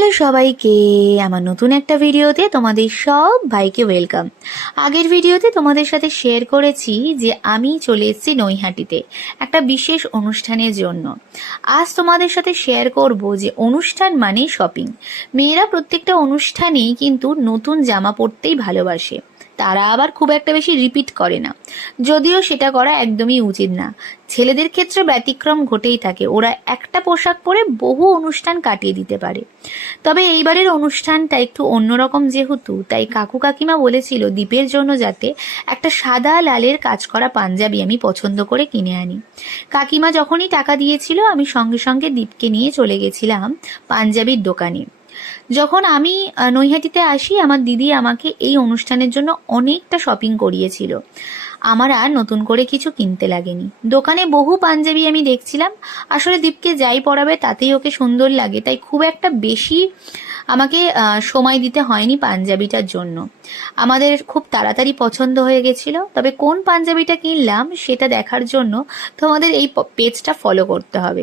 Hello সবাইকে, আমার নতুন একটা ভিডিওতে তোমাদের সব ভাইকে ওয়েলকাম। আগের ভিডিওতে তোমাদের সাথে শেয়ার করেছি যে আমি চলে এসেছি নৈহাটিতে একটা বিশেষ অনুষ্ঠানের জন্য। আজ তোমাদের সাথে শেয়ার করব যে অনুষ্ঠান মানে শপিং। মেয়েরা প্রত্যেকটা অনুষ্ঠানেই কিন্তু নতুন জামা পরতেই ভালোবাসে, তারা আবার খুব একটা বেশি রিপিট করে না, যদিও সেটা করা একদমই উচিত না। ছেলেদের ক্ষেত্রে ব্যতিক্রম ঘটেই থাকে, ওরা একটা পোশাক পরে বহু অনুষ্ঠান কাটিয়ে দিতে পারে। তবে এইবারের অনুষ্ঠানটা একটু অন্যরকম যেহেতু, তাই কাকু কাকিমা বলেছিল দীপের জন্য যাতে একটা সাদা লালের কাজ করা পাঞ্জাবি আমি পছন্দ করে কিনে আনি। কাকিমা যখনই টাকা দিয়েছিল আমি সঙ্গে সঙ্গে দীপকে নিয়ে চলে গেছিলাম পাঞ্জাবির দোকানে। যখন আমি নৈহাটিতে আসি, আমার দিদি আমাকে এই অনুষ্ঠানের জন্য অনেকটা শপিং করিয়েছিল। আমার আর নতুন করে কিছু কিনতে লাগেনি। দোকানে বহু পাঞ্জাবি আমি দেখছিলাম। আসলে দীপকে যাই পরাবে তাতেই ওকে সুন্দর লাগে, তাই খুব একটা বেশি আমাকে সময় দিতে হয়নি পাঞ্জাবিটার জন্য। আমাদের খুব তাড়াতাড়ি পছন্দ হয়ে গেছিল। তবে কোন পাঞ্জাবিটা কিনলাম সেটা দেখার জন্য তোমাদের এই পেজটা ফলো করতে হবে।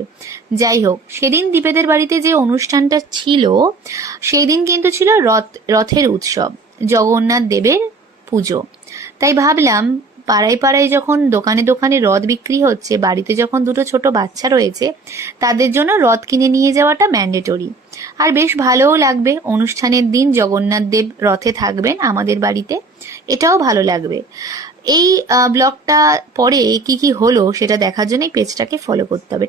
যাই হোক, সেদিন দীপেদের বাড়িতে যে অনুষ্ঠানটা ছিল সেই দিন কিন্তু ছিল রথের উৎসব, জগন্নাথ দেবের পুজো। তাই ভাবলাম পাড়ায় পাড়ায় যখন দোকানে দোকানে রথ বিক্রি হচ্ছে, বাড়িতে যখন দুটো ছোট বাচ্চা রয়েছে, তাদের জন্য রথ কিনে নিয়ে যাওয়াটা ম্যান্ডেটরি। আর বেশ ভালোও লাগবে, অনুষ্ঠানের দিন জগন্নাথ দেব রথে থাকবেন আমাদের বাড়িতে, এটাও ভালো লাগবে। এই ব্লগটা পরে কি কি হলো সেটা দেখার জন্য এই পেজটাকে ফলো করতে হবে।